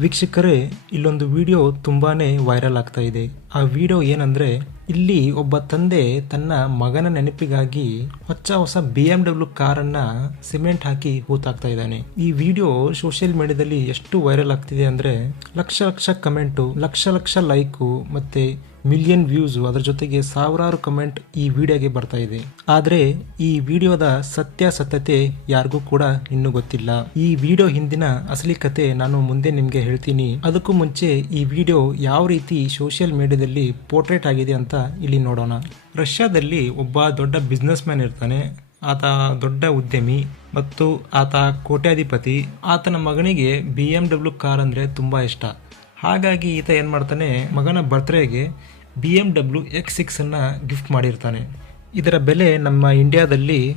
ವೀಕ್ಷಕರೇ, ಇಲ್ಲೊಂದು ವಿಡಿಯೋ ತುಂಬಾನೇ ವೈರಲ್ ಆಗ್ತಾ ಇದೆ. ಆ ವಿಡಿಯೋ ಏನಂದ್ರೆ, ಇಲ್ಲಿ ಒಬ್ಬ ತಂದೆ ತನ್ನ ಮಗನ ನೆನಪಿಗಾಗಿ ಹೊಸ BMW ಕಾರನ್ನ ಸಿಮೆಂಟ್ ಹಾಕಿ ಹೂತಾಕ್ತಾ ಇದ್ದಾನೆ. ಈ ವಿಡಿಯೋ ಸೋಷಿಯಲ್ ಮೀಡಿಯಾದಲ್ಲಿ ಎಷ್ಟು ವೈರಲ್ ಆಗ್ತಿದೆ ಅಂದ್ರೆ ಲಕ್ಷ ಕಮೆಂಟು, ಲಕ್ಷ ಲೈಕು ಮತ್ತೆ ಮಿಲಿಯನ್ ವ್ಯೂಸ್, ಅದರ ಜೊತೆಗೆ ಸಾವಿರಾರು ಕಮೆಂಟ್ ಈ ವಿಡಿಯೋಗೆ ಬರ್ತಾ ಇದೆ. ಆದ್ರೆ ಈ ವಿಡಿಯೋದ ಸತ್ಯತೆ ಯಾರಿಗೂ ಕೂಡ ಇನ್ನೂ ಗೊತ್ತಿಲ್ಲ. ಈ ವಿಡಿಯೋ ಹಿಂದಿನ ಅಸಲಿ ಕತೆ ನಾನು ಮುಂದೆ ನಿಮ್ಗೆ ಹೇಳ್ತೀನಿ. ಅದಕ್ಕೂ ಮುಂಚೆ ಈ ವಿಡಿಯೋ ಯಾವ ರೀತಿ ಸೋಷಿಯಲ್ ಮೀಡಿಯಾದಲ್ಲಿ ಪೋರ್ಟ್ರೇಟ್ ಆಗಿದೆ ಅಂತ ಇಲ್ಲಿ ನೋಡೋಣ. ರಷ್ಯಾದಲ್ಲಿ ಒಬ್ಬ ದೊಡ್ಡ ಬಿಸ್ನೆಸ್ ಮ್ಯಾನ್ ಇರ್ತಾನೆ. ಆತ ದೊಡ್ಡ ಉದ್ಯಮಿ ಮತ್ತು ಆತ ಕೋಟ್ಯಾಧಿಪತಿ. ಆತನ ಮಗನಿಗೆ BMW ಕಾರ್ ಅಂದ್ರೆ ತುಂಬಾ ಇಷ್ಟ. ಹಾಗಾಗಿ ಈತ ಏನು ಮಾಡ್ತಾನೆ, ಮಗನ ಬರ್ತ್ಡೇಗೆ BMW X6 ಅನ್ನು ಗಿಫ್ಟ್ ಮಾಡಿರ್ತಾನೆ. ಇದರ ಬೆಲೆ ನಮ್ಮ ಇಂಡಿಯಾದಲ್ಲಿ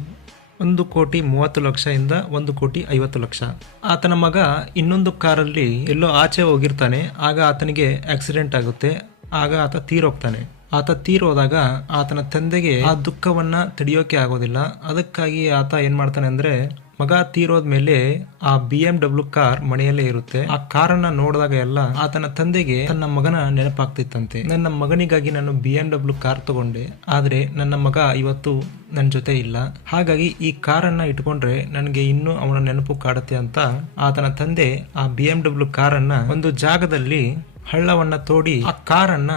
1,30,30,00,000 ಇಂದ 1,50,00,000. ಆತನ ಮಗ ಇನ್ನೊಂದು ಕಾರಲ್ಲಿ ಎಲ್ಲೋ ಆಚೆ ಹೋಗಿರ್ತಾನೆ. ಆಗ ಆತನಿಗೆ ಆಕ್ಸಿಡೆಂಟ್ ಆಗುತ್ತೆ. ಆಗ ಆತ ತೀರೋಗ್ತಾನೆ. ಆತ ತೀರೋದಾಗ ಆತನ ತಂದೆಗೆ ಆ ದುಃಖವನ್ನ ತಡೆಯೋಕೆ ಆಗೋದಿಲ್ಲ. ಅದಕ್ಕಾಗಿ ಆತ ಏನ್ ಮಾಡ್ತಾನೆ ಅಂದ್ರೆ, ಮಗ ತೀರೋದ್ಮೇಲೆ ಆ BMW ಕಾರ್ ಮನೆಯಲ್ಲೇ ಇರುತ್ತೆ. ಆ ಕಾರನ್ನ ನೋಡಿದಾಗ ಎಲ್ಲ ಆತನ ತಂದೆಗೆ ತನ್ನ ಮಗನ ನೆನಪಾಗ್ತಿತ್ತಂತೆ. ನನ್ನ ಮಗನಿಗಾಗಿ ನಾನು BMW ಕಾರ್ ತಗೊಂಡೆ, ಆದ್ರೆ ನನ್ನ ಮಗ ಇವತ್ತು ನನ್ನ ಜೊತೆ ಇಲ್ಲ. ಹಾಗಾಗಿ ಈ ಕಾರನ್ನ ಇಟ್ಕೊಂಡ್ರೆ ನನಗೆ ಇನ್ನೂ ಅವನ ನೆನಪು ಕಾಡುತ್ತೆ ಅಂತ ಆತನ ತಂದೆ ಆ BMW ಕಾರನ್ನ ಒಂದು ಜಾಗದಲ್ಲಿ ಹಳ್ಳವನ್ನ ತೋಡಿ ಆ ಕಾರನ್ನ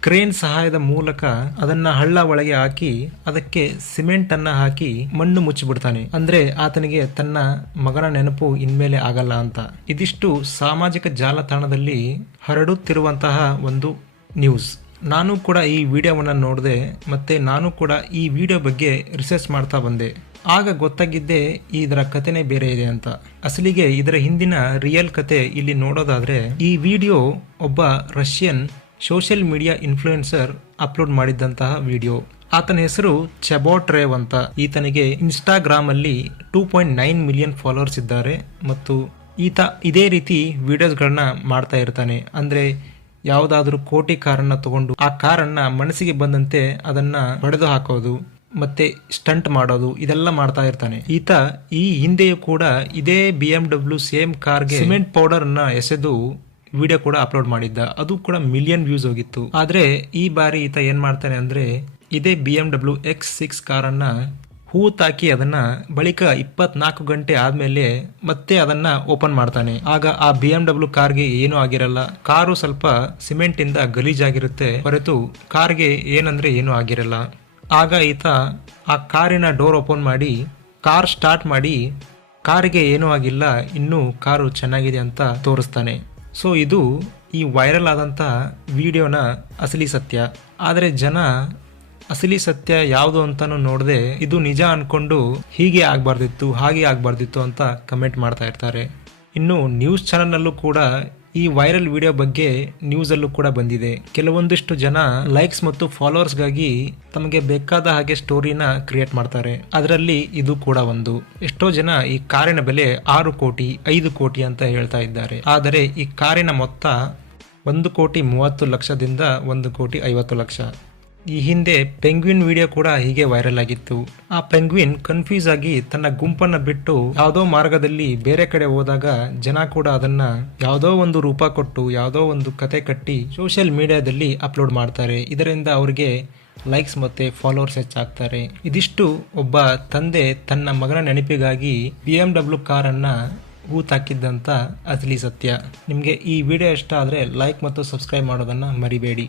ಕ್ರೇನ್ ಸಹಾಯದ ಮೂಲಕ ಅದನ್ನ ಹಳ್ಳ ಒಳಗೆ ಹಾಕಿ ಅದಕ್ಕೆ ಸಿಮೆಂಟ್ ಅನ್ನ ಹಾಕಿ ಮಣ್ಣು ಮುಚ್ಚಿಬಿಡ್ತಾನೆ. ಅಂದ್ರೆ ಆತನಿಗೆ ತನ್ನ ಮಗನ ನೆನಪು ಇನ್ಮೇಲೆ ಆಗಲ್ಲ ಅಂತ. ಇದಿಷ್ಟು ಸಾಮಾಜಿಕ ಜಾಲತಾಣದಲ್ಲಿ ಹರಡುತ್ತಿರುವಂತಹ ಒಂದು ನ್ಯೂಸ್. ನಾನು ಕೂಡ ಈ ವಿಡಿಯೋವನ್ನ ನೋಡಿದೆ, ಮತ್ತೆ ನಾನು ಕೂಡ ಈ ವಿಡಿಯೋ ಬಗ್ಗೆ ರಿಸರ್ಚ್ ಮಾಡ್ತಾ ಬಂದೆ. ಆಗ ಗೊತ್ತಾಗಿದ್ದೆ ಇದರ ಕಥೆನೇ ಬೇರೆ ಇದೆ ಅಂತ. ಅಸಲಿಗೆ ಇದರ ಹಿಂದಿನ ರಿಯಲ್ ಕತೆ ಇಲ್ಲಿ ನೋಡೋದಾದ್ರೆ, ಈ ವಿಡಿಯೋ ಒಬ್ಬ Russian social media influencer upload ಮಾಡಿದ್ದಂತಹ ವಿಡಿಯೋ. ಆತನ ಹೆಸರು ಚೆಬೋಟ್ರೇವ್ ಅಂತ. ಈತನಿಗೆ ಇನ್ಸ್ಟಾಗ್ರಾಮ್ ಅಲ್ಲಿ 2.9 ಮಿಲಿಯನ್ ಫಾಲೋವರ್ಸ್ ಇದ್ದಾರೆ. ಮತ್ತು ಈತ ಇದೇ ರೀತಿ ವಿಡಿಯೋಸ್ಗಳನ್ನ ಮಾಡ್ತಾ ಇರ್ತಾನೆ. ಅಂದ್ರೆ ಯಾವುದಾದ್ರೂ ಕೋಟಿ ಕಾರನ್ನ ತಗೊಂಡು ಆ ಕಾರನ್ನ ಮನಸ್ಸಿಗೆ ಬಂದಂತೆ ಅದನ್ನ ಹೊಡೆದು ಹಾಕೋದು ಮತ್ತೆ ಸ್ಟಂಟ್ ಮಾಡೋದು, ಇದೆಲ್ಲ ಮಾಡ್ತಾ ಇರ್ತಾನೆ. ಈತ ಈ ಹಿಂದೆಯೂ ಕೂಡ ಇದೇ BMW ಸೇಮ್ ಕಾರ್ಗೆ ಸಿಮೆಂಟ್ ಪೌಡರ್ ಅನ್ನ ಎಸೆದು ವಿಡಿಯೋ ಕೂಡ ಅಪ್ಲೋಡ್ ಮಾಡಿದ್ದ. ಅದು ಕೂಡ ಮಿಲಿಯನ್ ವ್ಯೂಸ್ ಹೋಗಿತ್ತು. ಆದ್ರೆ ಈ ಬಾರಿ ಈತ ಏನ್ ಮಾಡ್ತಾನೆ ಅಂದ್ರೆ, ಇದೇ BMW X6 ಕಾರನ್ನ ಹೂತಾಕಿ ಅದನ್ನ ಬಳಿಕ 24 ಗಂಟೆ ಆದ್ಮೇಲೆ ಮತ್ತೆ ಅದನ್ನ ಓಪನ್ ಮಾಡ್ತಾನೆ. ಆಗ ಆ BMW ಕಾರ್ಗೆ ಏನೂ ಆಗಿರಲ್ಲ. ಕಾರು ಸ್ವಲ್ಪ ಸಿಮೆಂಟ್ ಇಂದ ಗಲೀಜಾಗಿರುತ್ತೆ ಹೊರತು ಕಾರ್ಗೆ ಏನಂದ್ರೆ ಏನೂ ಆಗಿರಲ್ಲ. ಆಗ ಈತ ಆ ಕಾರಿನ ಡೋರ್ ಓಪನ್ ಮಾಡಿ ಕಾರ್ ಸ್ಟಾರ್ಟ್ ಮಾಡಿ ಕಾರಿಗೆ ಏನೂ ಆಗಿಲ್ಲ, ಇನ್ನೂ ಕಾರು ಚೆನ್ನಾಗಿದೆ ಅಂತ ತೋರಿಸ್ತಾನೆ. ಸೊ ಇದು ಈ ವೈರಲ್ ಆದಂಥ ವಿಡಿಯೋನ ಅಸಲಿ ಸತ್ಯ. ಆದರೆ ಜನ ಅಸಲಿ ಸತ್ಯ ಯಾವುದು ಅಂತಾನು ನೋಡದೆ ಇದು ನಿಜ ಅನ್ಕೊಂಡು ಹೀಗೆ ಆಗ್ಬಾರ್ದಿತ್ತು ಹಾಗೆ ಆಗ್ಬಾರ್ದಿತ್ತು ಅಂತ ಕಮೆಂಟ್ ಮಾಡ್ತಾ ಇರ್ತಾರೆ. ಇನ್ನು ನ್ಯೂಸ್ ಚಾನಲ್ನಲ್ಲೂ ಕೂಡ ಈ ವೈರಲ್ ವಿಡಿಯೋ ಬಗ್ಗೆ ನ್ಯೂಸಲ್ಲೂ ಕೂಡ ಬಂದಿದೆ. ಕೆಲವೊಂದಿಷ್ಟು ಜನ ಲೈಕ್ಸ್ ಮತ್ತು ಫಾಲೋವರ್ಸ್ಗಾಗಿ ತಮಗೆ ಬೇಕಾದ ಹಾಗೆ ಸ್ಟೋರಿನ ಕ್ರಿಯೇಟ್ ಮಾಡ್ತಾರೆ. ಅದರಲ್ಲಿ ಇದು ಕೂಡ ಒಂದು. ಎಷ್ಟೋ ಜನ ಈ ಕಾರಿನ ಬೆಲೆ 6 ಕೋಟಿ 5 ಕೋಟಿ ಅಂತ ಹೇಳ್ತಾ ಇದ್ದಾರೆ. ಆದರೆ ಈ ಕಾರಿನ ಮೊತ್ತ 1,30,00,000ದಿಂದ 1,50,00,000. ಈ ಹಿಂದೆ ಪೆಂಗ್ವಿನ್ ವಿಡಿಯೋ ಕೂಡ ಹೀಗೆ ವೈರಲ್ ಆಗಿತ್ತು. ಆ ಪೆಂಗ್ವಿನ್ ಕನ್ಫ್ಯೂಸ್ ಆಗಿ ತನ್ನ ಗುಂಪನ್ನ ಬಿಟ್ಟು ಯಾವುದೋ ಮಾರ್ಗದಲ್ಲಿ ಬೇರೆ ಕಡೆ ಹೋದಾಗ ಜನ ಕೂಡ ಅದನ್ನ ಯಾವುದೋ ಒಂದು ರೂಪ ಕೊಟ್ಟು ಯಾವುದೋ ಒಂದು ಕತೆ ಕಟ್ಟಿ ಸೋಷಿಯಲ್ ಮೀಡಿಯಾದಲ್ಲಿ ಅಪ್ಲೋಡ್ ಮಾಡ್ತಾರೆ. ಇದರಿಂದ ಅವ್ರಿಗೆ ಲೈಕ್ಸ್ ಮತ್ತೆ ಫಾಲೋವರ್ಸ್ ಹೆಚ್ಚಾಗ್ತಾರೆ. ಇದಿಷ್ಟು ಒಬ್ಬ ತಂದೆ ತನ್ನ ಮಗನ ನೆನಪಿಗಾಗಿ BMW ಕಾರನ್ನ ಹೂತಾಕಿದ್ದಂತ ಅಸಲಿ ಸತ್ಯ. ನಿಮಗೆ ಈ ವಿಡಿಯೋ ಇಷ್ಟ ಆದರೆ ಲೈಕ್ ಮತ್ತು ಸಬ್ಸ್ಕ್ರೈಬ್ ಮಾಡೋದನ್ನ ಮರಿಬೇಡಿ.